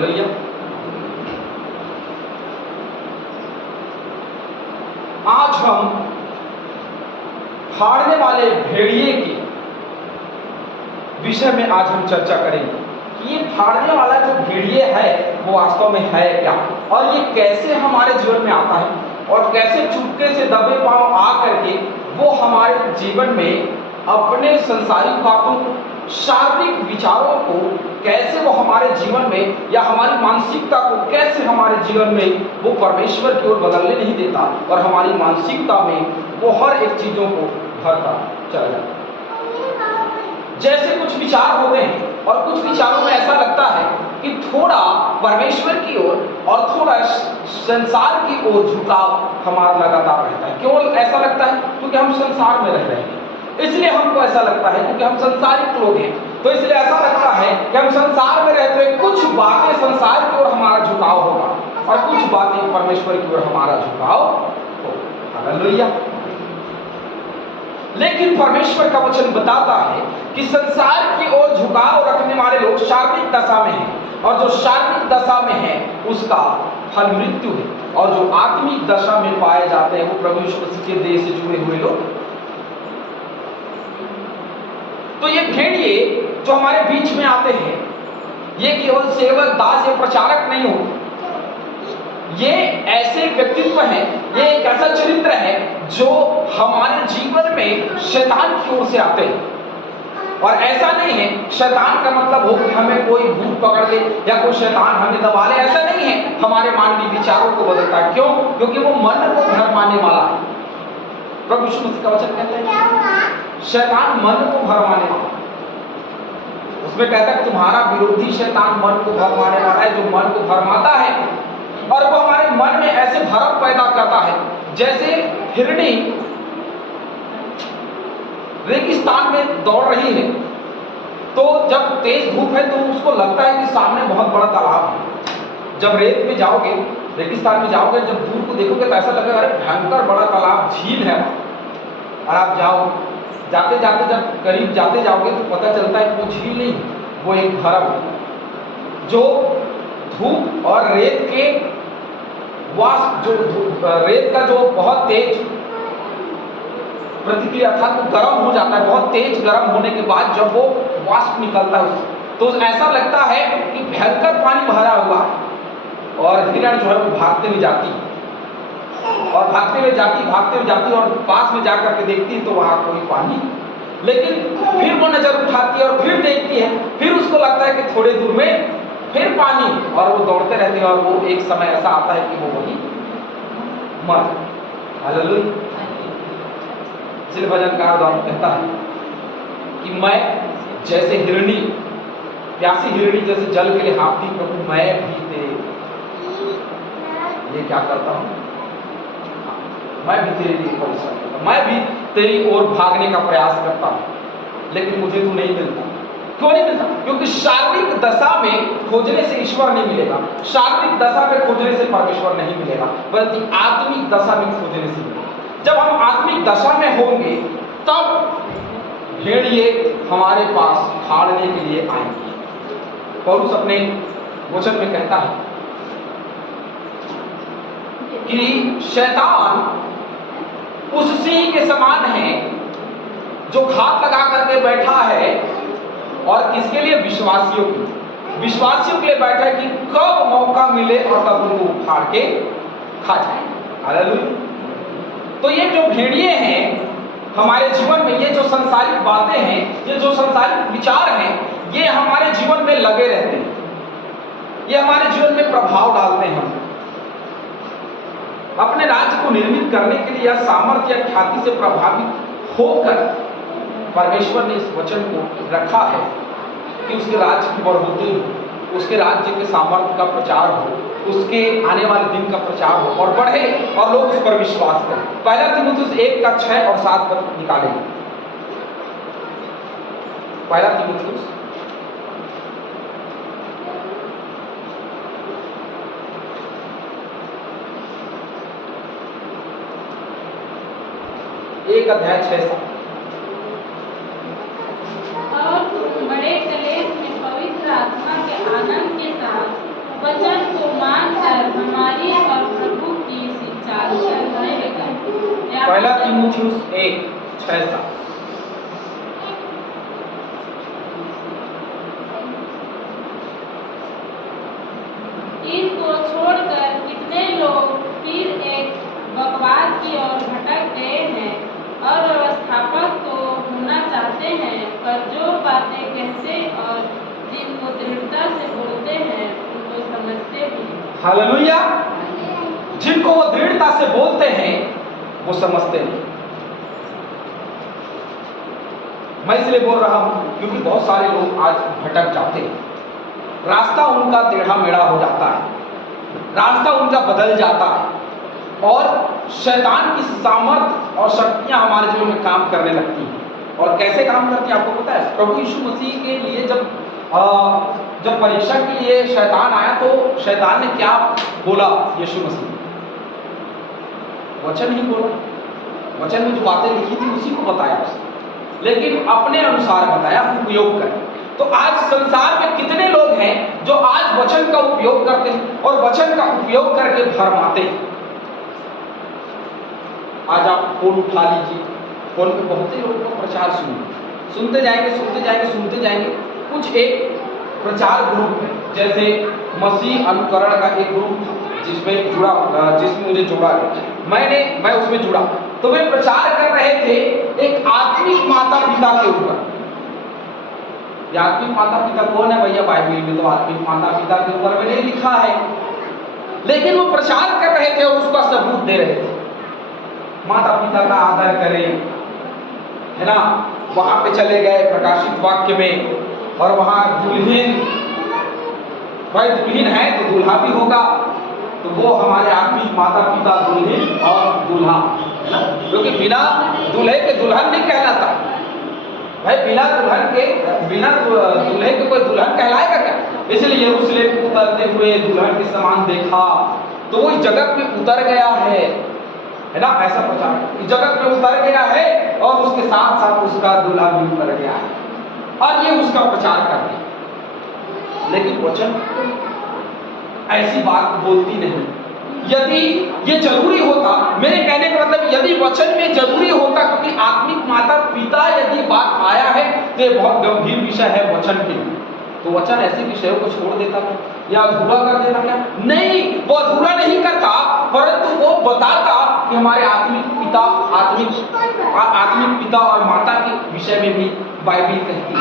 Hallelujah. आज हम फाड़ने वाले भेड़िए के विषय में आज हम चर्चा करेंगे कि ये फाड़ने वाला जो भेड़िए है वो वास्तव में है क्या, और ये कैसे हमारे जीवन में आता है, और कैसे चुपके से दबे पांव आ करके वो हमारे जीवन में अपने संसारिक बातों, शारीरिक विचारों को कैसे वो हमारे जीवन में या हमारी मानसिकता को कैसे हमारे जीवन में वो परमेश्वर की ओर बदलने नहीं देता, और हमारी मानसिकता में वो हर एक चीजों को भरता चला जाता। जैसे कुछ विचार होते हैं और कुछ विचारों में ऐसा लगता है कि थोड़ा परमेश्वर की ओर और थोड़ा संसार की ओर झुकाव हमारा लगातार रहता है। क्यों ऐसा लगता है? क्योंकि हम संसार में रह रहे हैं, इसलिए हमको ऐसा लगता है, क्योंकि हम संसारिक लोग हैं, तो इसलिए ऐसा लगता है कि हम संसार में रहते हुए कुछ बातें संसार की ओर हमारा झुकाव होगा और कुछ बातें परमेश्वर की ओर हमारा झुकाव होगा। हालेलुया। लेकिन परमेश्वर का वचन बताता है कि संसार की ओर झुकाव रखने वाले लोग शारीरिक दशा में हैं, और जो शारीरिक दशा में है उसका फल मृत्यु है, और जो आत्मिक दशा में पाए जाते हैं वो प्रभु यीशु मसीह के देह से जुड़े हुए लोग। तो ये भेड़िए जो हमारे बीच में आते हैं, ये केवल सेवक, दास या प्रचारक नहीं होते, ये ऐसे व्यक्तित्व हैं, ये एक ऐसा चरित्र है जो हमारे जीवन में शैतान की ओर से आते हैं। और ऐसा नहीं है शैतान का मतलब हो कि हमें कोई भूत पकड़ ले या कोई शैतान हमें दबा ले, ऐसा नहीं है। हमारे मानवीय विचारों को बदलता है। क्यों? क्योंकि वो मन को भरमाने वाला है। प्रभु यीशु मसीह का वचन कहते हैं शैतान मन को भरमाने वाला, उसमें कहता है तुम्हारा विरोधी शैतान मन को भरमाने वाला है, जो मन को भरमाता है और वो हमारे मन में ऐसे भरम पैदा करता है। जैसे हिरनी रेगिस्तान में दौड़ रही है, तो जब तेज धूप है तो उसको लगता है कि सामने बहुत बड़ा तालाब है। जब रेत में जाओगे, रेगिस्तान में जाओगे, जब दूर को देखोगे तो ऐसा लगेगा अरे भयंकर बड़ा तालाब, झील है। और आप जाते जाते जब करीब जाते जाओगे तो पता चलता है वो झील नहीं, वो एक भरम है जो धूप और रेत के वाष्प, जो रेत का जो बहुत तेज प्रतिक्रिया था तो गर्म हो जाता है। बहुत तेज गर्म होने के बाद जब वो वाष्प निकलता है तो ऐसा लगता है कि भयंकर पानी भरा हुआ है, और हिरण जो है वो भागते हुए जाती और भागते हुए जाती और पास में जाकर के देखती है तो वहां कोई पानी, लेकिन फिर वो नजर उठाती है और फिर देखती है, फिर उसको लगता है कि थोड़ी दूर में फिर पानी, और वो दौड़ते रहते हैं और वो एक समय ऐसा आता है कि वो वही मर। हालेलुया। इसलिए भजनकार दाऊद कहता है कि मैं जैसे हिरणी, प्यासी हिरणी जैसे जल के लिए हाँफती, प्रभु मैं भी तेरे लिए क्या करता हूँ, मैं भी तेरे लिए परिश्रम करता हूँ, मैं भी तेरी ओर भागने का प्रयास करता हूँ, लेकिन मुझे तू नहीं मिलता। क्यों नहीं मिलता? क्योंकि शारीरिक दशा में खोजने से ईश्वर नहीं मिलेगा, शारीरिक दशा में खोजने से परमेश्वर नहीं मिलेगा, बल्कि आत्मिक दशा में खोजने से मिलेगा। जब हम आत्मिक दशा में होंगे तब भेड़िए हमारे पास फाड़ने के लिए आएंगे। पौलुस अपने वचन में कहता है कि शैतान उस सिंह के समान है जो घात लगा करके बैठा है, और किसके लिए? विश्वासियों के लिए बैठा है कि कब मौका मिले और तब उनको उखाड़ के खा जाए। हालेलुया। तो ये जो भेड़िए हैं हमारे जीवन में, ये जो संसारिक बातें हैं, ये जो संसारिक विचार हैं, ये हमारे जीवन में लगे रहते हैं, ये हमारे जीवन में प्रभाव डालते हैं। अपने राज्य को निर्मित करने के लिए या सामर्थ्य या ख्याति से प्रभावित होकर परमेश्वर ने इस वचन को रखा है कि उसके राज्य की बढ़ोतरी हो, उसके राज्य के सामर्थ्य का प्रचार हो, उसके आने वाले दिन का प्रचार हो और बढ़े और लोग उस पर विश्वास करें। पहला तीमुथियुस 1:6 और 7 पद निकालेंगे। पहला तीमुथियुस 1:6-7। और तुम बड़े कलेश में पवित्र आत्मा के आनंद के साथ तीमुथियुस 1:6-7। इनको छोड़कर कितने लोग फिर एक बकवाद की ओर भटक गए हैं और व्यवस्थापक तो होना चाहते हैं, पर जो बातें कहते और जिनको दृढ़ता से बोलते हैं उनको समझते भी हैं। हालेलुया। जिनको वो दृढ़ता से बोलते हैं वो समझते नहीं। मैं इसलिए बोल रहा हूं क्योंकि बहुत सारे लोग आज भटक जाते हैं, रास्ता उनका टेढ़ा मेढ़ा हो जाता है, रास्ता उनका बदल जाता है और शैतान की सामर्थ और शक्तियां हमारे जीवन में काम करने लगती हैं। और कैसे काम करती हैं आपको पता है? प्रभु यीशु मसीह के लिए जब परीक्षा के लिए शैतान आया तो शैतान ने क्या बोला? यीशु मसीह वचन ही बोला, वचन में जो बातें लिखी थी उसी को बताया उसने, लेकिन अपने अनुसार बताया, उपयोग कर। तो आज संसार में कितने लोग हैं जो आज वचन का उपयोग करते हैं और वचन का उपयोग करके भरमाते हैं। आज आप फोन उठा लीजिए, फोन पे बहुत ही लोगों का प्रचार सुनते जाएंगे। कुछ एक प्रचार ग्रुप है, जैसे मसीह अनुकरण का एक ग्रुप था जिसमें मुझे जोड़ा गया, मैं उसमें जुड़ा। तो वे प्रचार कर रहे थे एक आत्मिक माता पिता के ऊपर। आत्मिक माता पिता कौन है भैया? बाइबल में तो आत्मिक माता पिता के ऊपर में नहीं लिखा है, लेकिन वो प्रचार कर रहे थे और उसका सबूत दे रहे थे। माता पिता का आदर करें, है ना? वहां पे चले गए प्रकाशित वाक्य में और वहां दुल्हन, भाई दुल्हन है तो दूल्हा भी होगा, तो वो हमारे आत्मिक माता पिता दुल्हन और दूल्हा, है ना? क्योंकि बिना दूल्हे के दुल्हन नहीं कहलाता भाई। बिना दूल्हे के कोई दुल्हन कहलाएगा क्या? इसलिए यरूशलेम को उतरते हुए दुल्हन के समान देखा, तो वो इस जगत में उतर गया है ना? ऐसा प्रचार, इस जगत में उतर गया है और उसके साथ साथ उसका दूल्हा भी उतर गया है, और ये उसका प्रचार करते हैं। लेकिन वचन ऐसी बात बोलती नहीं। यदि ये जरूरी होता, मेरे कहने का मतलब यदि वचन में जरूरी होता, क्योंकि आत्मिक माता पिता यदि बात आया है तो ये बहुत गंभीर विषय है वचन के लिए, तो वचन ऐसे विषयों को छोड़ देता था या अधूरा कर देता क्या? नहीं, वो अधूरा नहीं करता, परंतु वो बताता कि हमारे आत्मिक पिता और माता के विषय में भी बाइबल कहती है।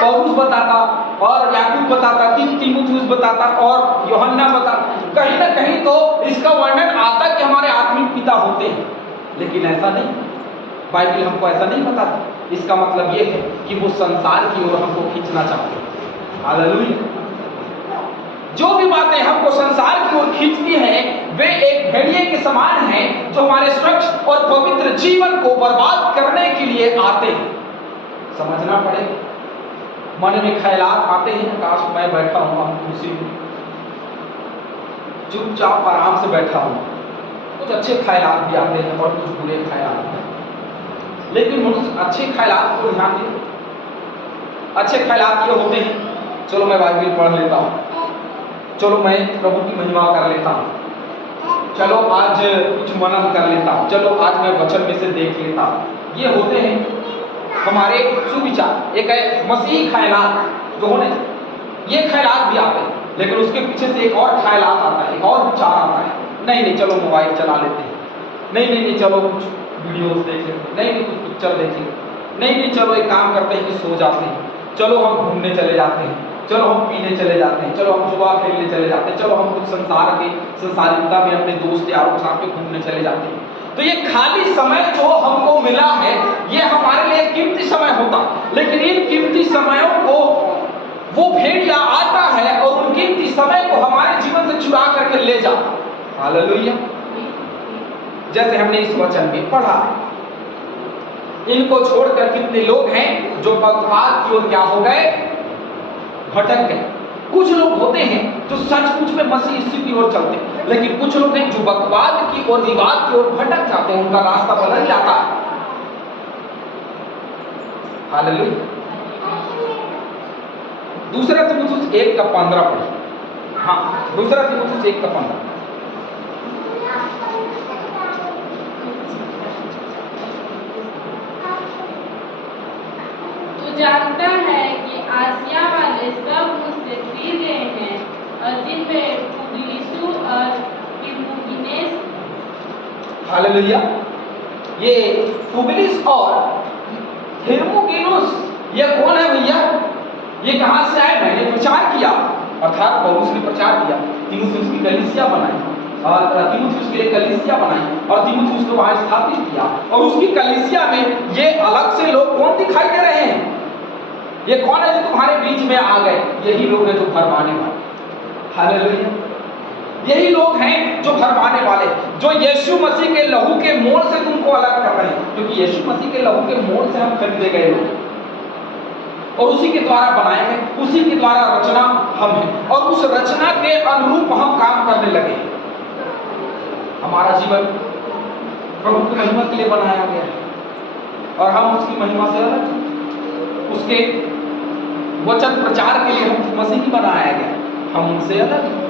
पौलुस बताता और याकूब बताता, तीमुथियुस बताता और यूहन्ना बताता। कहीं ना कहीं तो इसका वर्णन आता कि हमारे आत्मिक पिता होते हैं, लेकिन ऐसा नहीं, बाइबल हमको ऐसा नहीं बताती। इसका मतलब ये है कि वो संसार की ओर हमको खींचना चाहते हैं। हालेलुया। जो भी बातें हमको संसार की ओर खींचती हैं वे एक भेड़िए के समान हैं जो हमारे स्वच्छ और पवित्र जीवन को बर्बाद करने के लिए आते हैं। समझना पड़ेगा। मन में ख्यालात आते हैं, काश मैं बैठा हुआ हूँ कुर्सी में, चुपचाप आराम से बैठा हूँ। कुछ अच्छे ख्यालात भी आते हैं और कुछ बुरे ख्यालात भी आते हैं, लेकिन मनुष्य अच्छे ख्यालात को ध्यान दे। अच्छे ख्यालात ये होते हैं, चलो मैं बाइबल पढ़ लेता हूँ, चलो मैं प्रभु की महिमा कर लेता हूँ, चलो आज कुछ मनन कर लेता हूँ, चलो आज मैं वचन में से देख लेता हूँ। ये होते हैं हमारे सुविचार, एक है मसीही ख्यालात जो होने, ये ख्यालात भी आते हैं, लेकिन उसके पीछे से एक और ख्यालात आता है, एक और विचार आता है। नहीं चलो मोबाइल चला लेते हैं, नहीं चलो कुछ वीडियोस देख लेते हैं, नहीं कुछ पिक्चर देखें, नहीं चलो एक काम करते हैं कि सो जाते हैं, चलो हम घूमने चले जाते हैं, चलो हम पीने चले जाते हैं, चलो हम जुआ खेलने चले जाते हैं, चलो हम कुछ संसारिकता में अपने दोस्त यारों के साथ में घूमने चले जाते हैं। तो ये खाली समय जो हमको मिला है ये हमारे लिए कीमती समय होता, लेकिन इन कीमती समयों को वो भेड़िया आता है और उन कीमती समय को हमारे जीवन से चुरा करके ले जाता। हालेलुया। जैसे हमने इस वचन में पढ़ा, इनको छोड़कर कितने लोग हैं जो बकवाद की ओर क्या हो गए? भटक गए। कुछ लोग होते हैं जो सचमुच में मसीह यीशु की ओर चलते हैं, लेकिन कुछ लोग हैं जो बकवाद की ओर, विवाद की ओर भटक जाते हैं, उनका रास्ता बदल जाता है। हालेलुया। दूसरा तीमुथियुस 1:15 पढ़िए। हाँ, दूसरा तीमुथियुस 1:15। आसिया वाले सब मुझसे फिर गए हैं, और जिनमें पुबलियुस और हिरमुगिनेस। हालेलुया। ये पुबलियुस और हिरमुगिनुस ये कौन है भैया? ये कहां से आए? मैंने प्रचार किया, अर्थात पौलुस ने प्रचार किया, तीमुथियुस की कलीसिया बनाई, और तीमुथियुस के लिए कलीसिया बनाई, और तीमुथियुस को वहां स्थापित किया, और उसकी कलीसिया में ये अलग से लोग कौन दिखाई दे रहे हैं? ये कौन है जो तुम्हारे बीच में आ गए? यही लोग हैं जो भरमाने वाले। हालेलुया। यही लोग हैं जो भरमाने वाले, जो यीशु मसीह के लहू के मोल से तुमको अलग कर रहे हैं, क्योंकि यीशु मसीह के लहू के मोल से हम खरीदे गए लोग, और उसी के द्वारा बनाए गए, उसी के द्वारा रचना हम हैं, और उस रचना के अनुरूप हम काम करने लगे। हमारा जीवन प्रभु की महिमा के लिए बनाया गया है, और हम उसकी महिमा से अलग, उसके वचन प्रचार के लिए हम मसीह की बनाया गया, हम उनसे अलग हैं।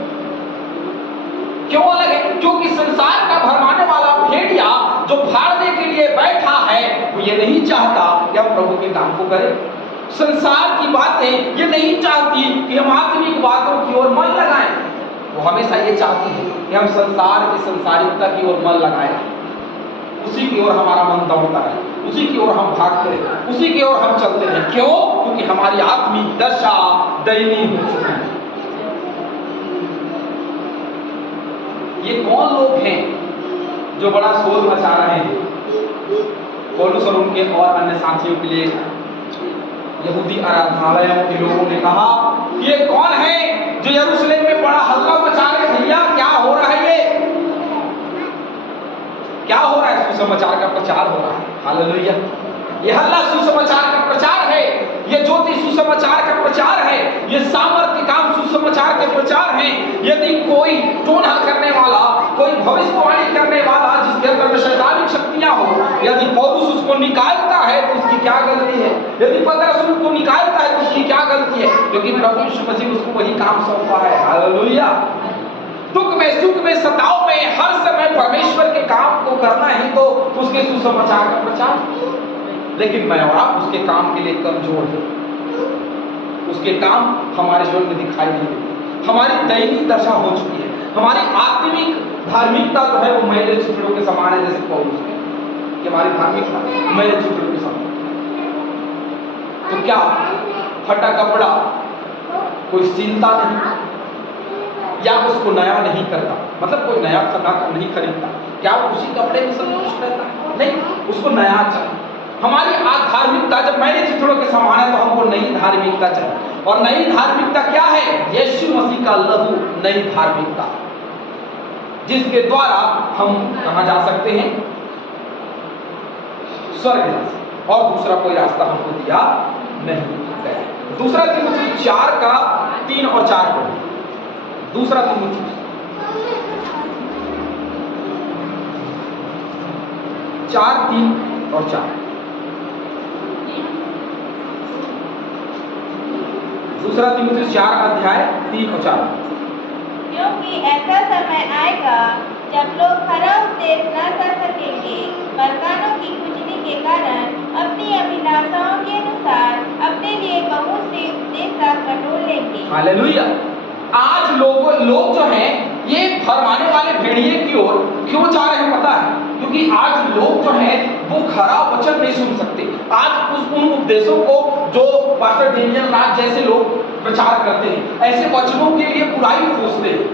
क्यों अलग है? क्योंकि संसार का भरमाने वाला भेड़िया जो फाड़ने के लिए बैठा है, वो ये नहीं चाहता कि हम प्रभु के काम को करें। संसार की बातें ये नहीं चाहती कि हम आत्मिक बातों की ओर मन लगाएं, वो हमेशा ये चाहती है कि हम संसार की संसारिकता की ओर मन लगाएं, उसी की ओर हमारा मन दौड़ता है, उसी की ओर हम भागते हैं, उसी की ओर हम चलते हैं। क्यों? क्योंकि हमारी आत्मिक दशा दयनीय हो चुकी है। ये कौन लोग हैं जो बड़ा शोर मचा रहे हैं? पौलुस और उनके और अन्य साथियों के लिए यहूदी आराधनालयों के लोगों ने कहा, ये कौन है जो यरूशलेम में बड़ा हल्ला मचा रहे? भैया क्या हो रहा है? ये क्या हो रहा है? सुसमाचार का प्रचार हो रहा है। हालेलुया। ये हल्ला सुसमाचार का प्रचार है, ये ज्योति सुसमाचार का प्रचार है, ये सामर्थ्य काम सुसमाचार के प्रचार है। यदि कोई टोना करने वाला, कोई भविष्यवाणी करने वाला जिसके अंदर में शैतानिक शक्तियां हो, यदि पौलुस उसको निकालता है तो उसकी क्या गलती है? यदि पतरस उसको निकालता है तो उसकी क्या गलती है? क्योंकि प्रभु यीशु मसीह उसको वही काम सौंपा है। हालेलुया। दुख में, सुख में, सताव में, हर समय परमेश्वर के काम को करना ही तो उसके सुसमाचार का प्रचार। लेकिन मैं और आप उसके काम के लिए कमजोर हैं, उसके काम हमारे जीवन में दिखाई नहीं देते, हमारी दयनीय दशा हो चुकी है, हमारी आत्मिक धार्मिकता जो है वो मैले चित्रों के समान है। जैसे पौलुस ने कि हमारी धार्मिकता मैले चित्रों के समान। तो क्या फटा कपड़ा कोई सीलता नहीं, या उसको नया नहीं करता, मतलब कोई नया नहीं खरीदता, क्या वो उसी कपड़े में संतुष्ट रहता है? नहीं, उसको नया चाहिए। हमारी धार्मिकता जब मैले चित्रों के समान है तो हमको नई धार्मिकता चाहिए, और नई धार्मिकता क्या है? यीशु मसीह का लहू नई धार्मिकता, जिसके द्वारा हम कहां जा सकते हैं? स्वर्ग जा सकते, और दूसरा कोई रास्ता हमको दिया नहीं गया। दूसरा तीमुथियुस 4 का 3 और 4 पढ़ो। दूसरा तीमुथियुस 4, 3 और 4। दूसरा तीमुथियुस 4 अध्याय 3 और 4। क्योंकि ऐसा समय आएगा जब लोग खरा उपदेश न कर सकेंगे, मर्दानों की कुचली के कारण अपनी अभिलाषाओं के अनुसार अपने लिए बहुत से उपदेश बटोर लेंगे। हालेलुया। आज लोग जो हैं ये भरमाने वाले भेड़िए की ओर क्यों जा रहे हैं पता है? क्योंकि आज लोग जो हैं वो खरा वचन नहीं सुन सकते। आज उन उपदेशों को जो पास्टर डेनियल राज जैसे लोग प्रचार करते हैं, ऐसे वचनों के लिए बुराई खोजते हैं,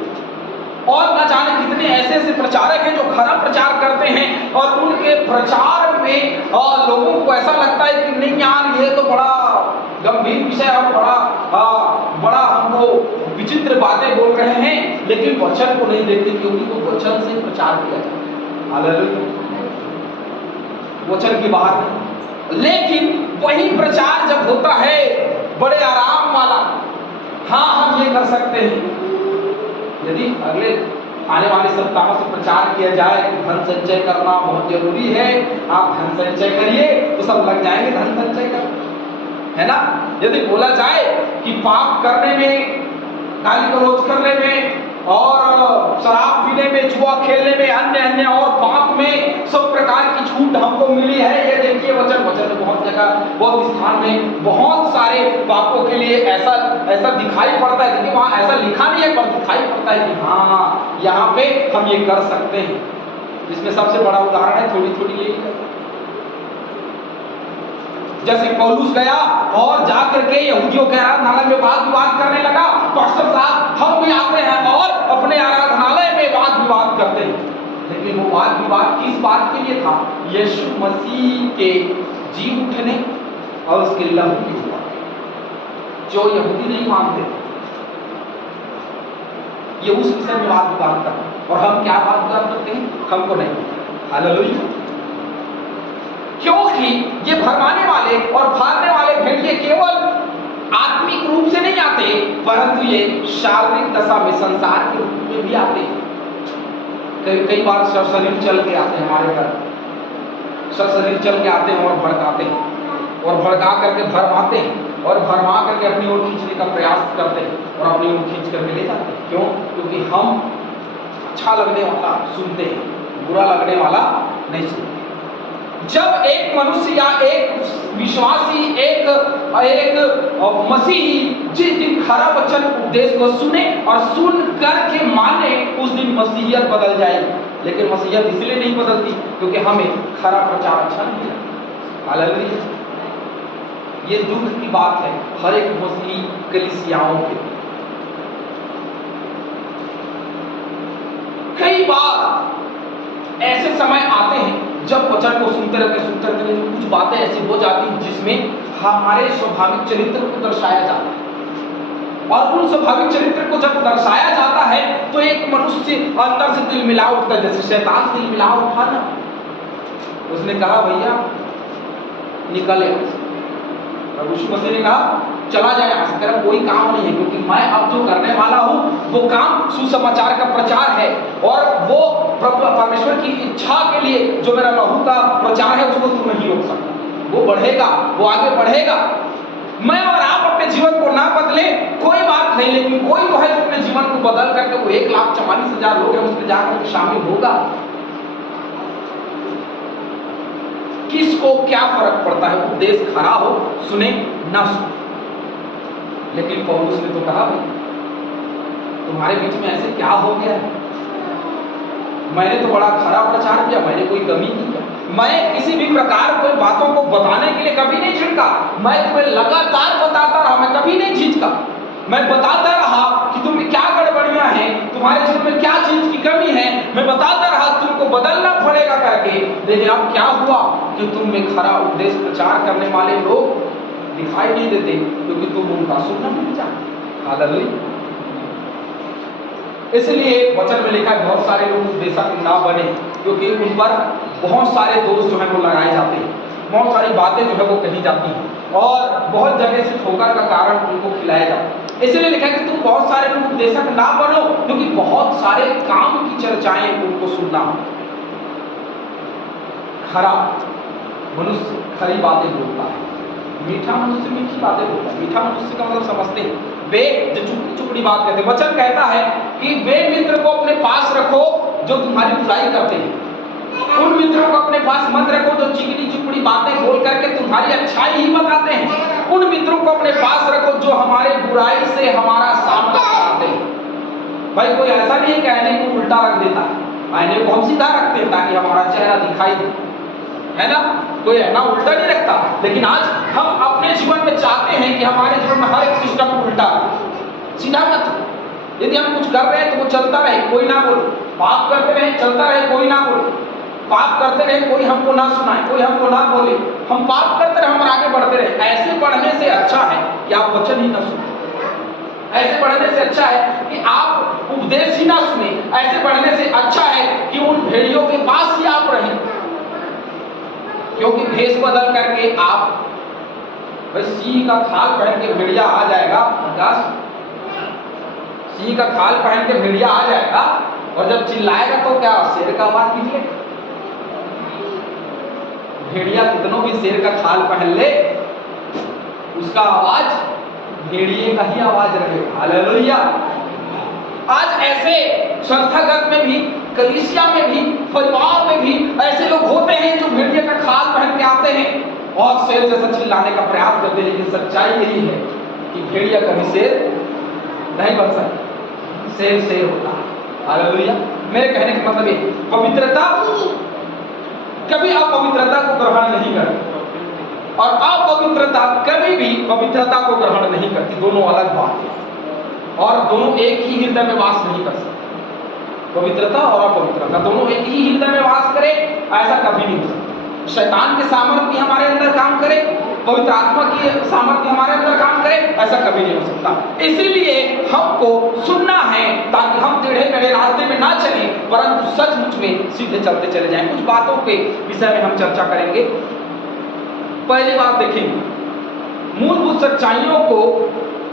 और न जाने कितने ऐसे ऐसे प्रचारक हैं जो खरा प्रचार करते हैं, और उनके प्रचार में लोगों को ऐसा लगता है कि नहीं यार ये तो बड़ा गंभीर विषय और बड़ा हमको विचित्र बातें बोल रहे हैं, लेकिन वचन को नहीं देखते, क्योंकि वो वचन से प्रचार किया जाता है। हालेलुया। वचन की बात नहीं, लेकिन वही प्रचार जब होता है बड़े आराम वाला, हाँ हम ये कर सकते हैं। यदि अगले आने वाले सप्ताहों से प्रचार किया जाए कि धन संचय करना बहुत जरूरी है, आप धन संचय करिए, तो सब लग जाएंगे धन संचय करना, है ना? यदि बोला जाए कि पाप करने में, गाली गलौज करने में और शराब पीने में, जुआ खेलने में, अन्य अन्य और पाप में सब प्रकार की छूट हमको मिली है। ये देखिए वचन में बहुत जगह, बहुत स्थान में बहुत सारे पापों के लिए ऐसा ऐसा दिखाई पड़ता है। देखिए वहाँ ऐसा लिखा नहीं है, पर दिखाई पड़ता है कि हाँ यहाँ पे हम ये कर सकते हैं। इसमें सबसे बड़ा उदाहरण है थोड़ी थोड़ी यही है। जैसे पौलुस गया और जाकर के यहूदियों के आराधनालय में वाद विवाद करने लगा, पास्टर साहब हम भी आते हैं और अपने आराधनालय में वाद विवाद करते हैं। लेकिन वो वाद विवाद किस बात के लिए था? यीशु मसीह के जी उठने और उसके लहू के ऊपर, जो यहूदी नहीं मानते, ये उस विषय में वाद विवाद करते। और हम क्या वाद विवाद करते हैं? हमको नहीं। हालेलुया। क्योंकि ये भरमाने वाले और फाड़ने वाले भेड़िए केवल आत्मिक रूप से नहीं आते, परंतु ये शारीरिक दशा में, संसार के रूप में भी आते हैं। कई बार सशरीर चल के आते हैं हमारे घर, सशरीर चल के आते हैं और भड़काते हैं, और भड़का करके भरमाते हैं, और भरमा करके अपनी ओर खींचने का प्रयास करते हैं और अपनी ओर खींच करके ले जाते हैं। क्यों? क्योंकि हम अच्छा लगने वाला सुनते हैं, बुरा लगने वाला नहीं सुनते। जब एक मनुष्य या एक विश्वासी, एक मसीही जिस दिन खरा वचन उपदेश को सुने और सुन करके माने, उस दिन मसीहियत बदल जाएगी। लेकिन मसीहियत इसलिए नहीं बदलती क्योंकि हमें खरा प्रचार अच्छा नहीं लगता। हालेलुया। ये दुख की बात है हर एक मसीही कलीसियाओं के। कई बार ऐसे समय आते हैं जब वचन को सुनते रहते कुछ बातें ऐसी हो जाती हैं जिसमें हमारे स्वाभाविक चरित्र को दर्शाया जाता है। और उन स्वाभाविक चरित्र को जब दर्शाया जाता है तो एक मनुष्य अंदर से दिल मिला उठता है, जैसे शैतान दिल मिला उठा ना। उसने कहा भैया निकल यहाँ से। यीशु मसीह ने कहा चला जाए यहाँ से, तेरा कोई काम नहीं है, क्योंकि मैं अब जो करने वाला हूँ वो काम सुसमाचार का प्रचार है, और वो परमेश्वर की इच्छा के लिए जो मेरा लहू का प्रचार है उसको तू नहीं रोक सकता। वो बढ़ेगा, वो आगे बढ़ेगा। मैं और आप अपने जीवन को ना बदले कोई बात नहीं, लेकिन कोई तो है जो अपने जीवन को बदल करके वो 1,44,000 लोग हैं उसमें जाकर शामिल होगा। किसको क्या फर्क पड़ता है? उपदेश खरा हो सुने ना सुने। लेकिन पौलुस ने तो कहा तुम्हारे बीच में ऐसे क्या हो गया है? मैंने तो बड़ा खरा प्रचार किया, मैंने कोई कमी नहीं किया, मैं किसी भी प्रकार कोई बातों को बताने के लिए कभी नहीं झिझका, मैं तुम्हें लगातार बताता रहा, मैं कभी नहीं झिझका। मैं बताता रहा कि तुम्हें क्या गड़बड़ियां हैं, तुम्हारे जीवन में क्या चीज की कमी है, मैं बताता रहा तुमको बदलना पड़ेगा करके। लेकिन अब क्या हुआ कि तुम में खरा उपदेश प्रचार करने वाले लोग दिखाई नहीं देते, क्योंकि तुम उनका सुनना नहीं चाहते। हालेलुया। इसलिए वचन में लिखा है बहुत सारे लोग उपदेशक ना बने, क्योंकि उन पर बहुत सारे दोष जो है वो लगाए जाते हैं, बहुत सारी बातें जो है वो कही जाती हैं, और बहुत जगह से ठोकर का कारण उनको खिलाया जाता है। इसलिए लिखा है कि तुम बहुत सारे लोग उपदेशक ना बनो, क्योंकि बहुत सारे काम की चर्चाएं उनको सुनना हो। खरा मनुष्य खरी बातें बोलता है, मीठा मनुष्य मीठी बातें बोलता है। मीठा मनुष्य का मतलब समझते हैं वे जो चुपड़ी चुपड़ी बात करते हैं। वचन कहता है कि वे मित्र को अपने पास रखो जो तुम्हारी बुराई करते हैं, उन मित्रों को अपने पास मत रखो जो चिकनी चुपड़ी बातें बोल करके तुम्हारी अच्छाई ही बताते हैं। उन मित्रों को अपने पास रखो जो हमारे बुराई से हमारा सामना कराते हैं। भाई कोई ऐसा नहीं है कि आईने को उल्टा रख देता है, आईने को हम सीधा रखते हैं ताकि हमारा चेहरा दिखाई दे, है ना? कोई है ना उल्टा नहीं रखता। लेकिन आज हम अपने जीवन में चाहते हैं कि हमारे जीवन में हर एक सिस्टम उल्टा, सीधा मत। यदि हम कुछ कर रहे हैं तो वो चलता रहे, कोई ना बोले। पाप करते रहे, चलता रहे, कोई ना बोले। पाप करते रहे, कोई हमको ना सुनाए, कोई हमको ना बोले। हम पाप करते रहे, हम आगे बढ़ते रहे। ऐसे बढ़ने से अच्छा है कि आप वचन ही ना सुने। ऐसे बढ़ने से अच्छा है कि आप उपदेश ही ना सुने। ऐसे बढ़ने से अच्छा है कि उन भेड़ियों के पास ही आप रहें, क्योंकि भेष बदल करके आप सिंह का खाल पहन के भेड़िया आ जाएगा। आकाश सिंह का खाल पहन के भेड़िया आ जाएगा, और जब चिल्लाएगा तो क्या शेर का आवाज निकलेगा? भेड़िया कितनों भी शेर का खाल पहन ले, उसका आवाज भेड़िए का ही आवाज रहेगा। हालेलुया। आज ऐसे संस्थागत में भी, कलीसिया में भी, परिवार में भी ऐसे लोग होते हैं जो भेड़िए का खाल पहन के आते हैं और शेर जैसा चिल्लाने का प्रयास करते हैं, लेकिन सच्चाई यही है कि भेड़िया कभी शेर नहीं बन सकता, शेर शेर होता है। हालेलुया। मेरे कहने का मतलब ये, पवित्रता कभी अपवित्रता को ग्रहण नहीं करती और अपवित्रता कभी भी पवित्रता को ग्रहण नहीं करती। दोनों अलग बात है और दोनों एक ही हृदय में वास नहीं कर सकते। पवित्रता और अपवित्रता दोनों एक ही हृदय में वास करे, ऐसा कभी नहीं हो सकता। शैतान के सामर्थ्य भी हमारे अंदर काम करे, पवित्र आत्मा की सामर्थ्य हमारे अंदर काम करे, ऐसा कभी नहीं हो सकता। इसीलिए हमको सुनना है ताकि हम टेढ़े मेढ़े रास्ते में ना चलें, परंतु सचमुच में सीधे चलते चले जाएं। कुछ बातों के विषय में हम चर्चा करेंगे। पहली बात देखेंगे, मूलभूत सच्चाइयों को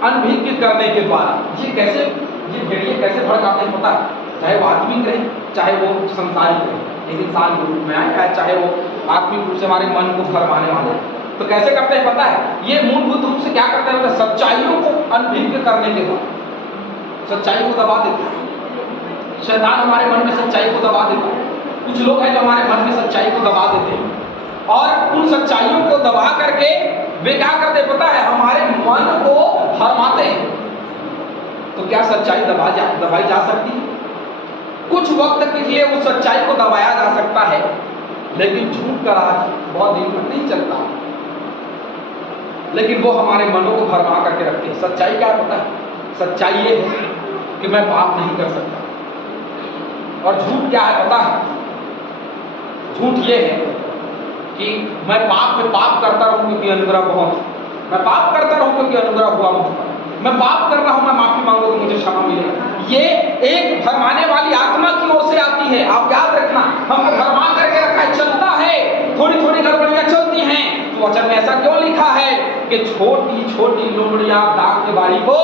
अनभिज्ञ करने के द्वारा ये भेड़िए कैसे भड़काते हैं पता है? चाहे वो आत्मिक रहे, चाहे वो संसारिक रहे, एक इंसान के रूप में आए, चाहे वो आत्मिक रूप से हमारे मन को भरमाने वाले। तो कैसे करते हैं पता है? ये मूलभूत रूप से क्या करते हैं? सच्चाइयों को अनभिज्ञ करने के बाद सच्चाई को दबा देते हैं। शैतान हमारे मन में सच्चाई को दबा देता है। कुछ लोग हैं जो हमारे मन में सच्चाई को दबा देते हैं और उन सच्चाइयों को दबा करके वे क्या करते हैं पता है? हमारे मन को भरमाते हैं। तो क्या सच्चाई दबाई जा सकती है? कुछ वक्त के लिए उस सच्चाई को दबाया जा सकता है, लेकिन झूठ का राज बहुत दिन तक नहीं चलता, लेकिन वो हमारे मनों को भरमा करके रखते हैं। सच्चाई क्या पता है? सच्चाई ये है कि मैं पाप नहीं कर सकता। और झूठ क्या है पता है? झूठ ये है कि मैं पाप पे पाप करता रहूं क्योंकि अनुग्रह बहुत है। मैं पाप करता रहूं क्योंकि अनुग्रह हुआ मुझ पर। मैं पाप कर रहा हूं, मैं माफी मांगू तो मुझे क्षमा मिलेगा। ये एक भरमाने वाली आत्मा की ओर से आती है। आप याद रखना, हमको भरमा करके रखा है, चलता है, थोड़ी थोड़ी गड़बड़ियां चलती हैं। तो वचन में ऐसा क्यों लिखा है कि छोटी छोटी लोमड़ियां दाग की बारी को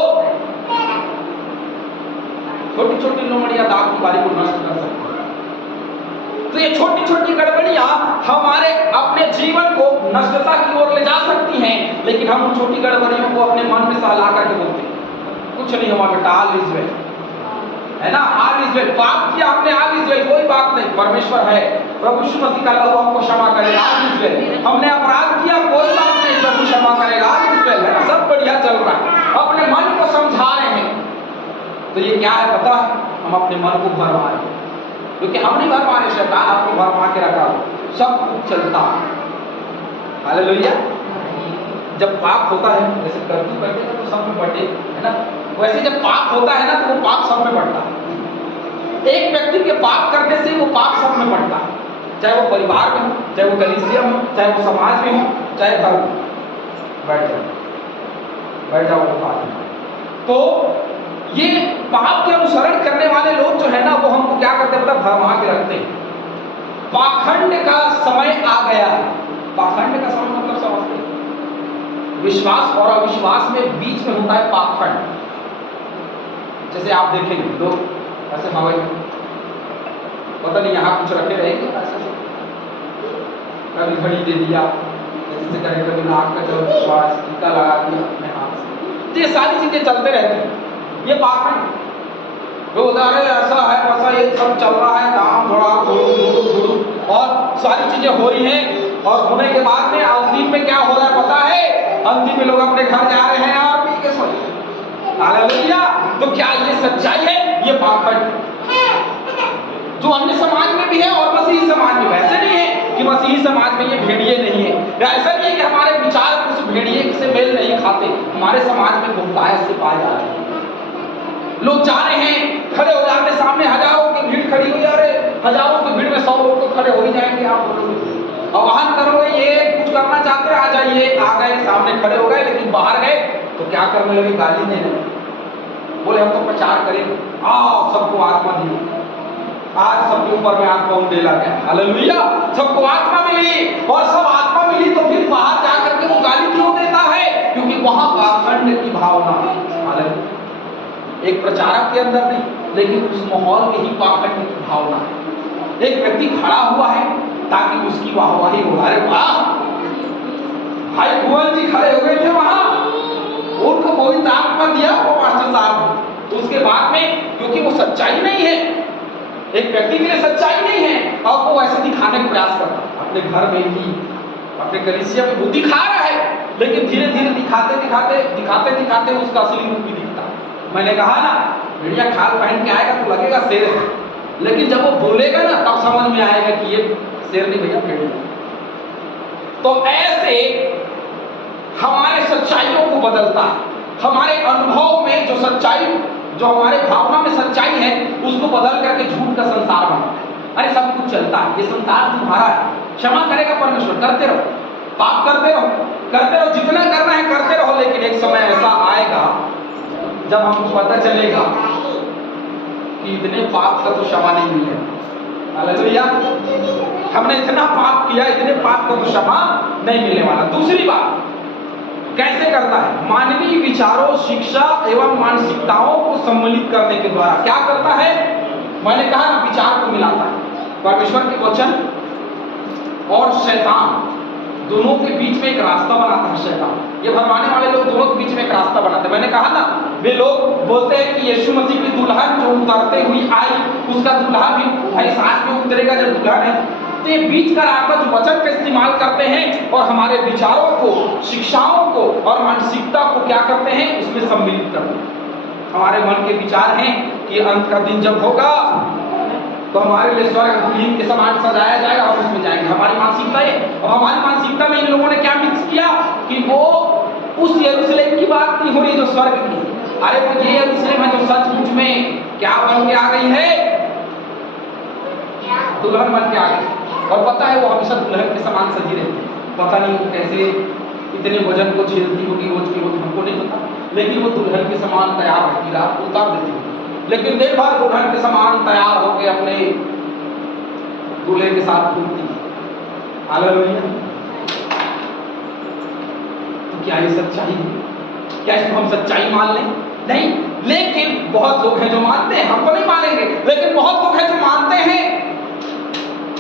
नष्ट कर सकती है। तो ये छोटी छोटी गड़बड़ियां हमारे अपने जीवन को नष्टता की ओर ले जा सकती हैं, लेकिन हम उन छोटी गड़बड़ियों को अपने मन में सहला करके बोलते हैं कुछ नहीं हुआ बेटा, ऑल इज वेल, है ना, ऑल इज वेल। पाप किया हमने, ऑल इज वेल, कोई बात नहीं, परमेश्वर है, प्रभु यीशु मसीह का लहू हमको क्षमा करेगा, ऑल इज वेल। हमने अपराध किया, कोई बात नहीं, प्रभु क्षमा करेगा, ऑल इज वेल, है ना, सब बढ़िया चल रहा है। अपने मन को समझा रहे हैं। तो ये क्या है पता है? हम अपने मन को भरमा रहे हैं, क्योंकि हम नहीं भरमा रहे, शैतान आपको भरमा के रखा, सब कुछ चलता है। हालेलुया। जब पाप होता है, जैसे करतू करते हैं तो सब में बटे, है ना, वैसे जब पाप होता है ना तो वो पाप सब में बढ़ता है। एक व्यक्ति के पाप करने से वो पाप सब में बढ़ता है, चाहे वो परिवार में हो, चाहे वो कलीसिया में हो, चाहे वो समाज में हो, चाहे घर में। बैठ जाओ वो बात में। तो ये पाप के अनुसरण करने वाले लोग जो है ना, वो हमको क्या करते हैं, भरमा के रखते हैं। पाखंड का समय आ गया। पाखंड का समय मतलब समझते हैं? विश्वास और अविश्वास में बीच में होता है पाखंड। जैसे आप देखेंगे लोग ऐसे हवाई पता नहीं यहाँ कुछ रखे रहेंगे, ऐसे कभी घड़ी दे दिया, जैसे करें, कभी नाक का चलो विश्वास टीका लगा दिया अपने हाथ से। तो ये सारी चीजें चलते रहती हैं, ये पाखंड। वो बता रहे ऐसा है वैसा, ये सब चल रहा है, दाम थोड़ा और सारी चीजें हो रही हैं, और होने के बाद में अंतिम में क्या हो रहा है पता है? अंतिम में लोग अपने घर जा रहे हैं और पी के सो। हालेलुया। तो क्या ये सच्चाई है? ये पाखंड जो अन्य समाज में भी है और मसीही समाज में। वैसे नहीं है कि मसीही समाज में ये भेड़िए नहीं है, या ऐसा नहीं है कि हमारे विचार उस भेड़िए से मेल नहीं खाते। हमारे समाज में बहुतायत से पाए जा रहे हैं। लोग जा रहे हैं, खड़े हो जाते सामने, हजारों की भीड़ खड़ी हुई, अरे हजारों की भीड़ में 100 लोग तो खड़े हो ही जाएंगे। आप बोलोगे आह्वान करोगे, ये कुछ करना चाहते हैं, आ जाइए, आ गए, सामने खड़े हो गए, लेकिन बाहर गए तो क्या करने लगे? गाली देने लगे। बोले हम तो प्रचार करेंगे, आओ सबको आत्मा दी। आज सबके ऊपर में आत्मा उंडेला गया। हालेलुया। सबको आत्मा मिली, और सब आत्मा मिली तो फिर बाहर जाकर के वो गाली क्यों देता है? क्योंकि वहां पाखंड की भावना। हालेलुया। एक प्रचारक के अंदर नहीं, लेकिन उस माहौल के ही पाखंड की भावना है। एक व्यक्ति खड़ा हुआ है ताकि उसकी वाहवाही हो। अरे वाह, भाई भुवन जी खड़े हो गए थे वहां, उनको कोई दाम पर दिया वो मास्टर साहब, तो उसके बाद में, क्योंकि वो सच्चाई नहीं है, एक व्यक्ति के लिए सच्चाई नहीं है और वो ऐसे दिखाने का प्रयास करता है अपने घर में भी, अपने कलीसिया में वो दिखा रहा है, लेकिन धीरे धीरे दिखाते उसका असली रूप भी दिखता है। मैंने कहा ना, भेड़िया खाल पहन के आएगा तो लगेगा शेर है, लेकिन जब वो बोलेगा ना तब समझ में आएगा कि ये शेर नहीं भैया, भेड़िया। तो ऐसे हमारे सच्चाइयों को बदलता है, हमारे अनुभव में जो सच्चाई, जो हमारे भावना में सच्चाई है, उसको बदल करके झूठ का संसार बनता है। अरे सब कुछ चलता है, ये संसार तुम्हारा है, क्षमा करेगा परमेश्वर, करते रहो, पाप करते रहो, जितना करना है करते रहो, लेकिन एक समय ऐसा आएगा जब हमको पता चलेगा कि इतने पाप का तो क्षमा नहीं मिलेगा। हालेलुया, हमने इतना पाप किया, इतने पाप का तो क्षमा नहीं मिलने वाला। दूसरी बात, कैसे करता है? मानवीय विचारों, शिक्षा एवं मानसिकताओं को सम्मिलित करने के द्वारा। क्या करता है? मैंने कहा ना, विचार को मिलाता है। परमेश्वर के वचन और शैतान दोनों के बीच में एक रास्ता बनाता है शैतान। ये भरमाने वाले लोग दोनों के बीच में एक रास्ता बनाते हैं। मैंने कहा ना, वे लोग बोलते हैं कि यीशु मसीह की दुल्हन जो उतरते हुई आई, उसका दूल्हा भी भाई साथ में उतरेगा जब दुल्हन है। तो ये बीच का रास्ता जो वचन का इस्तेमाल करते हैं और हमारे विचारों को, शिक्षाओं को और मानसिकता को क्या करते हैं, उसमें सम्मिलित करते हैं। हमारे मन के विचार हैं कि अंत का दिन जब होगा तो हमारे लिए स्वर्ग दुल्हन के समान सजाया जाएगा, हम उसमें जाएंगे। हमारी मानसिकता है, और हमारी मानसिकता में इन लोगों ने क्या मिक्स किया कि वो उस यरूशलेम की बात नहीं हो रही जो स्वर्ग की। अरे वो ये यरूशलेम है जो सचमुच में क्या बन के आ गई है, दुल्हन बन के आ गई। और पता है वो हमेशा दुल्हन के समान सजी रहती है। पता नहीं वो कैसे इतने वजन को झेलती होगी रोज की रोज, हमको नहीं पता, लेकिन वो दुल्हन के समान तैयार रहती, रात को उतार देती है, लेकिन दिन भर दुल्हन के समान तैयार होकर अपने दूल्हे के साथ घूमती है। हालेलुया। तो क्या ये सच्चाई है? क्या इसको हम सच्चाई मान लें? नहीं, लेकिन बहुत लोग हैं जो मानते हैं, हम तो नहीं मानेंगे, लेकिन बहुत लोग हैं जो मानते हैं,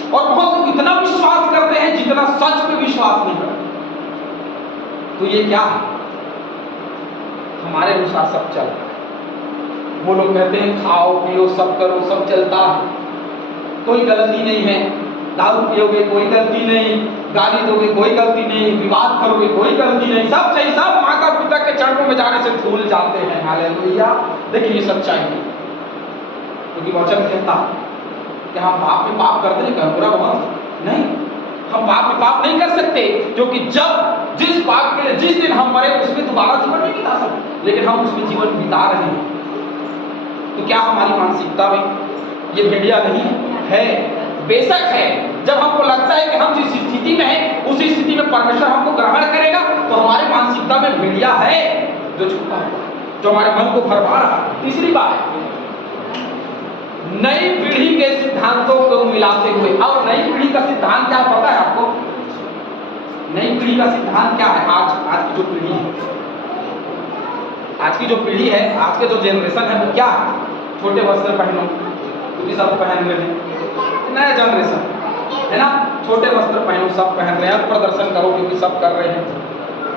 और बहुत लोग इतना विश्वास करते हैं जितना सच पे विश्वास नहीं करते। तो ये क्या है? हमारे अनुसार सब चलता है। वो लोग कहते हैं खाओ पियो सब करो, सब चलता है, कोई गलती नहीं है। दारू पियोगे कोई गलती नहीं, गाली दोगे कोई गलती नहीं, विवाद करोगे कोई गलती नहीं, सब सही, सब माता पिता के चरणों में जाने से भूल जाते हैं। हालेलुया। देखिए ये सच्चाई है, क्योंकि वचन कहता कि हम पाप में पाप करते हैं, बुरा बहुत नहीं, हम पाप में पाप नहीं कर सकते, क्योंकि जब जिस पाप के लिए जिस दिन हम मरे उसमें दोबारा जीवन नहीं बिता सकते, लेकिन हम उसमें जीवन बिता रहे हैं। तो क्या हमारी मानसिकता में ये भेड़िया नहीं है? बेशक है। जब हमको लगता है कि हम जिस स्थिति में हैं उसी स्थिति में परमेश्वर हमको ग्रहण करेगा, तो हमारी मानसिकता में भेड़िया है जो छुपा हुआ, जो हमारे मन को भरवा रहा है। तीसरी बात, नई पीढ़ी के सिद्धांतों को मिलाते हुए। और नई पीढ़ी का सिद्धांत क्या पता है आपको? नई पीढ़ी का सिद्धांत क्या है? आज की जो पीढ़ी है, आज की जो पीढ़ी है, आज के जो जनरेशन है, वो क्या है? छोटे वस्त्र पहनो, क्योंकि सब पहन रहे हैं, नया जनरेशन है ना, छोटे वस्त्र पहनो, सब पहन रहे हैं, प्रदर्शन करो क्योंकि सब कर रहे हैं,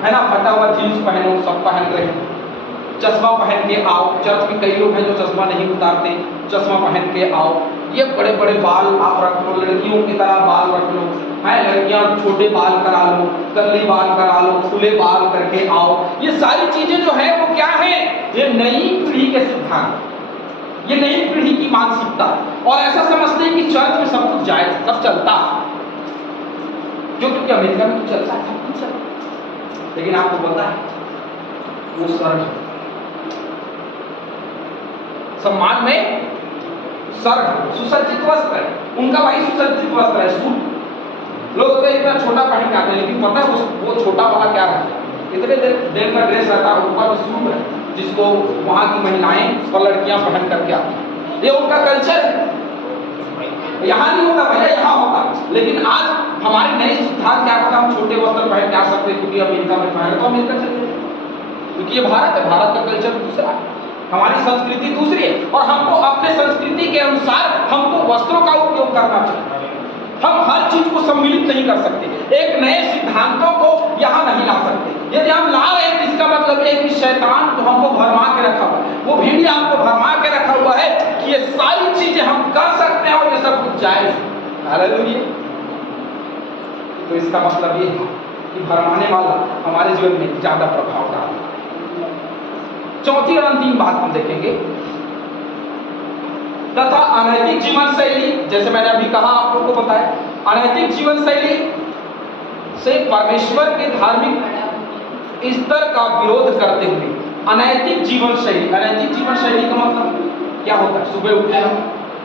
है ना, फटा हुआ जीन्स पहनो, सब पहन रहे हैं, चश्मा पहन के आओ। चर्च में कई लोग हैं जो चश्मा नहीं उतारते, चश्मा पहन के आओ। ये बड़े बड़े बाल आप रख लो, लड़कियों की तरह बाल रख लो, है, लड़कियां छोटे बाल करा लो, कर्ली बाल करा लो, खुले बाल करके आओ। ये सारी चीजें जो है वो क्या है? ये नई पीढ़ी के सिद्धांत, ये नई पीढ़ी की मानसिकता। और ऐसा समझते हैं कि चर्च में सब कुछ जायज, सब चलता, क्योंकि अमेरिका में तो चलता है, सब कुछ चलता है। लेकिन आपको पता है वो सर्ग, सम्मान में सर्ग, सुसज्जित वस्त्र है उनका, भाई सुसज्जित वस्त्र है, सूट। लोग होते इतना छोटा पहन के आते हैं, लेकिन पता है वो छोटा वाला क्या रहता है? इतने देर का ड्रेस रहता है, ऊपर सूट है, जिसको वहाँ की महिलाएं और लड़कियां पहन करके आती हैं। ये उनका कल्चर है। यहाँ नहीं होता भैया, यहाँ होता। लेकिन आज हमारे नए सिद्धांत क्या पता, हम छोटे वस्त्र पहन के आ सकते हैं क्योंकि अमेरिका में पहन, तो अमेरिका चलते हैं, क्योंकि ये भारत है, भारत का कल्चर दूसरा है, हमारी संस्कृति दूसरी है। और हमको अपने संस्कृति के अनुसार हमको वस्त्रों का उपयोग करना चाहिए। हम हर चीज को सम्मिलित नहीं कर सकते, एक नए सिद्धांतों को यहाँ नहीं ला सकते। यदि हम ला रहे हैं तो इसका मतलब है कि शैतान तो हमको भरमा के रखा हुआ है, वो भेड़िया हमको भरमा के रखा हुआ है कि ये सारी चीजें हम कर सकते हैं और ये सब कुछ जायज है। हालेलुया। तो इसका मतलब ये है कि भरमाने वाला हमारे जीवन में ज्यादा प्रभाव डालता है। चौथी और अंतिम बात हम देखेंगे, तथा अनैतिक जीवन शैली, जैसे मैंने अभी कहा आप लोगों को बताया, अनैतिक जीवन शैली से परमेश्वर के धार्मिक स्तर का विरोध करते हुए अनैतिक जीवन शैली, अनैतिक जीवन शैली का मतलब क्या होता है? सुबह उठे हम,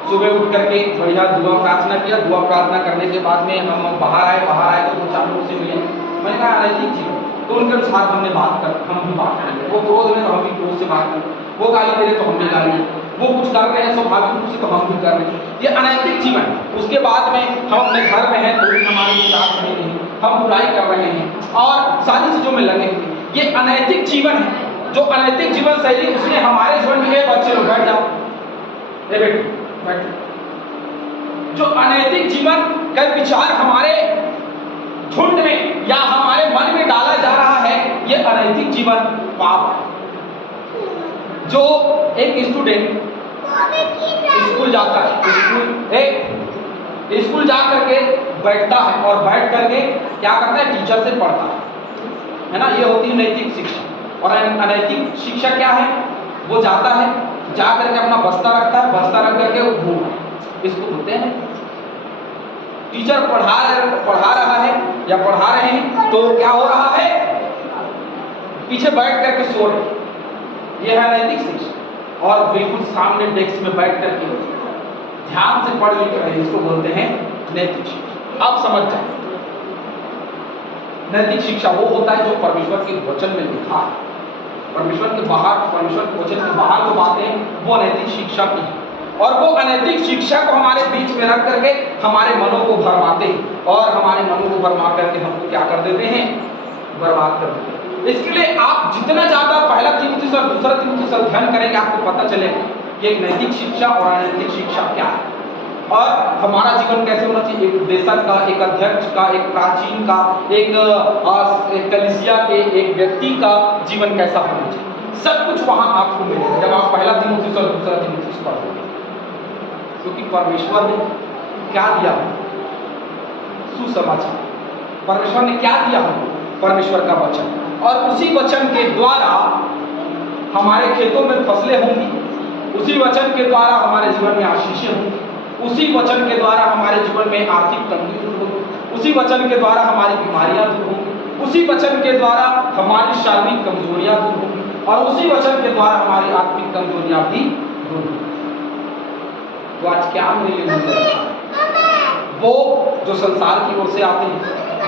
सुबह उठ करके बढ़िया दुआ प्रार्थना किया, दुआ प्रार्थना करने के बाद में हम बाहर आए तो 2-4 लोगों से मिले, मैंने कहा अनैतिक जीवन, तो उनके अनुसार हमने हम भी बात करेंगे, वो क्रोध में तो हम भी क्रोध से बात करें, वो गाली दे रहे तो हम भी गाली, वो कुछ कर रहे हैं स्वाभाविक रूप से तो हम भी कर रहे हैं, ये अनैतिक जीवन। उसके बाद में हम अपने घर में हैं तो हमारे विचार सही नहीं, हम बुराई कर रहे हैं और सारी चीजों में लगे हुए, ये अनैतिक जीवन है। जो अनैतिक जीवन शैली उसने हमारे जीवन में, बच्चे लोग बैठ जाओ, ए बेटो बैठ, जो अनैतिक जीवन का विचार हमारे झुंड में या हमारे मन में डाला जा रहा है, ये अनैतिक जीवन पाप है। जो एक स्टूडेंट स्कूल जाता है, स्कूल जा करके बैठता है और बैठ करके क्या करता है? टीचर से पढ़ता है ना, ये होती है नैतिक शिक्षा। और अनैतिक शिक्षा क्या है? वो जाता है, जा करके अपना बस्ता रखता है, बस्ता रख करके वो घूम, इसको बोलते हैं। टीचर पढ़ा रहा है या पढ़ा रहे हैं तो क्या हो रहा है? पीछे बैठ करके सो रहे, ये है नैतिक शिक्षा। और बिल्कुल सामने डेस्क में बैठ करके ध्यान से पढ़ लिख रहे हैं, इसको बोलते हैं नैतिक शिक्षा। अब समझ जाए, नैतिक शिक्षा वो होता है जो परमेश्वर के वचन में लिखा है, परमेश्वर के वचन के बाहर जो बातें वो अनैतिक शिक्षा की है। और वो अनैतिक शिक्षा को हमारे बीच में रख करके हमारे मनों को भरमाते हैं और हमारे मनों को भरमा करके हमको क्या कर देते हैं? बर्बाद कर देते हैं। इसके लिए आप जितना ज्यादा पहला तीमुथियुस और दूसरा तीमुथियुस अध्ययन करेंगे, आपको पता चलेगा कि एक नैतिक शिक्षा और अनैतिक शिक्षा क्या है और हमारा जीवन कैसे होना चाहिए। एक देशक का, एक अध्यक्ष का, एक प्राचीन का, एक कलीसिया के एक व्यक्ति का जीवन कैसा होना चाहिए, सब कुछ वहां आपको मिलेगा जब आप पहला तीमुथियुस और दूसरा तीमुथियुस पढ़ोगे। क्योंकि परमेश्वर ने क्या दिया? सुसमाचार। परमेश्वर ने क्या दिया हमको? परमेश्वर का वचन, और उसी वचन के द्वारा हमारे खेतों में फसलें होंगी, उसी वचन के द्वारा हमारे जीवन में आशीषें होंगी, उसी वचन के द्वारा हमारे जीवन में आर्थिक तंगी दूर होगी, उसी वचन के द्वारा हमारी बीमारियां दूर होंगी, उसी वचन के द्वारा हमारी शारीरिक कमजोरियां दूर होंगी और उसी वचन के द्वारा हमारी आत्मिक कमजोरियां भी दूर होंगी। तो आज क्या मेरे लिए मुझे वो जो संसार की ओर से आते हैं,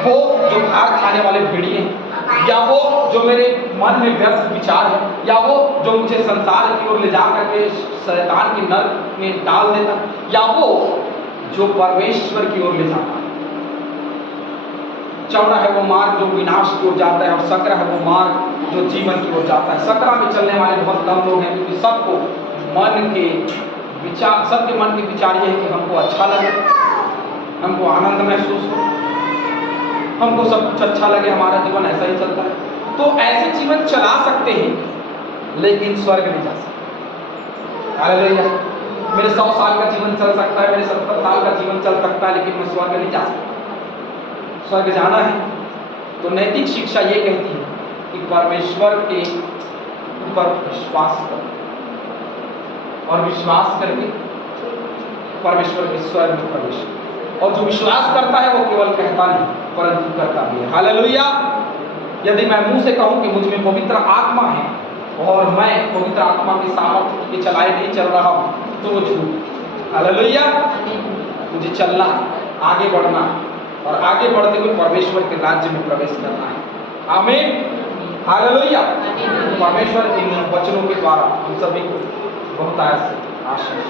वो जो भाग खाने वाले भेड़िए हैं, या वो जो मेरे मन में व्यर्थ विचार है, या वो जो मुझे संसार की ओर ले जा करके शैतान के नर्क में डाल देता, या वो जो परमेश्वर की ओर ले जाता है। चौड़ा है वो मार्ग जो विनाश की ओर जाता है और सकरा है वो मार्ग जो जीवन की ओर जाता है। सकरा में चलने वाले बहुत कम लोग हैं, क्योंकि सबको मन के विचार, सबके मन के विचार ये है कि हमको अच्छा लगे, हमको आनंद महसूस हो, हमको सब कुछ अच्छा लगे, हमारा जीवन ऐसा ही चलता है। तो ऐसे जीवन चला सकते हैं लेकिन स्वर्ग नहीं जा सकते। हालेलुया। मेरे 100 साल का जीवन चल सकता है, मेरे 70 साल का जीवन चल सकता है, लेकिन मैं स्वर्ग नहीं जा सकता। स्वर्ग जाना है तो नैतिक शिक्षा ये कहती है कि परमेश्वर के ऊपर विश्वास करो और विश्वास करके परमेश्वर के स्वर्ग में प्रवेश करो। और जो विश्वास करता है वो केवल कहता नहीं परंतु करता भी है। हालेलुया। यदि मैं मुंह से कहूं कि मुझ में पवित्र आत्मा है और मैं पवित्र आत्मा के सामर्थ्य के चलाए नहीं चल रहा हूं तो वो झूठ। हालेलुया। मुझे चलना है, आगे बढ़ना है और आगे बढ़ते हुए परमेश्वर के राज्य में प्रवेश करना है। आमीन। हालेलुया। परमेश्वर इन वचनों के द्वारा हम सभी को बहुत आशीष